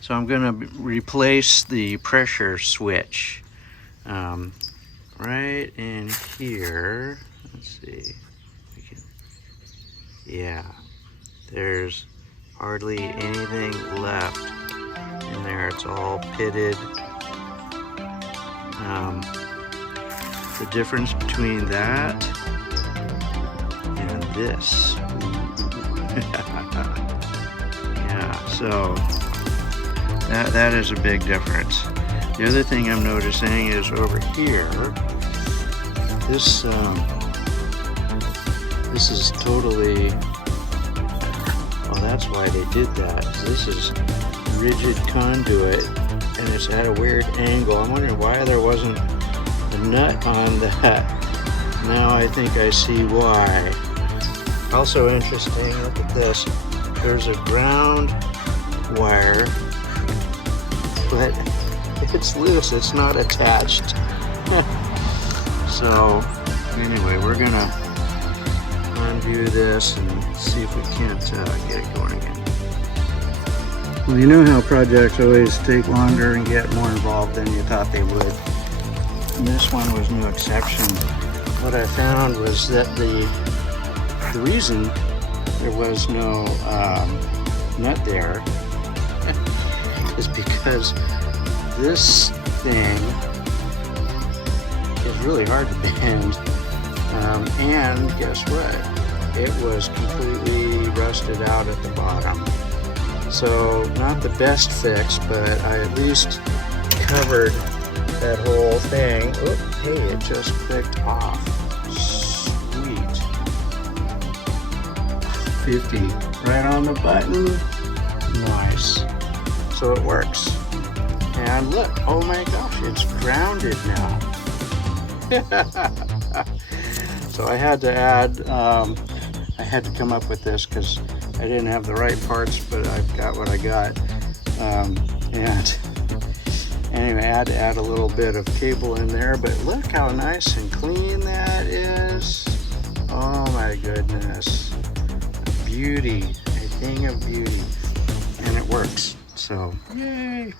So I'm going to replace the pressure switch right in here. Let's see. Yeah, there's hardly anything left in there. It's all pitted. The difference between that and this. Yeah, so that is a big difference. The other thing I'm noticing is over here, this is totally, oh, that's why they did that. This is rigid conduit and it's at a weird angle. I'm wondering why there wasn't a nut on that. Now I think I see why. Also interesting, look at this. There's a ground wire, but it's loose, it's not attached. So anyway, we're gonna undo this and see if we can't get it going again. Well, you know how projects always take longer and get more involved than you thought they would. And this one was no exception. What I found was that the reason there was no nut there is because this thing is really hard to bend, and guess what? It was completely rusted out at the bottom. So not the best fix, but I at least covered that whole thing. Oop, hey, it just clicked off. Sweet. 50 right on the button. Nice. So it works. And look, oh my gosh, it's grounded now. So I had to add, I had to come up with this because I didn't have the right parts, but I've got what I got. And anyway, I had to add a little bit of cable in there, but look how nice and clean that is. Oh my goodness. A beauty, a thing of beauty. And it works, so yay.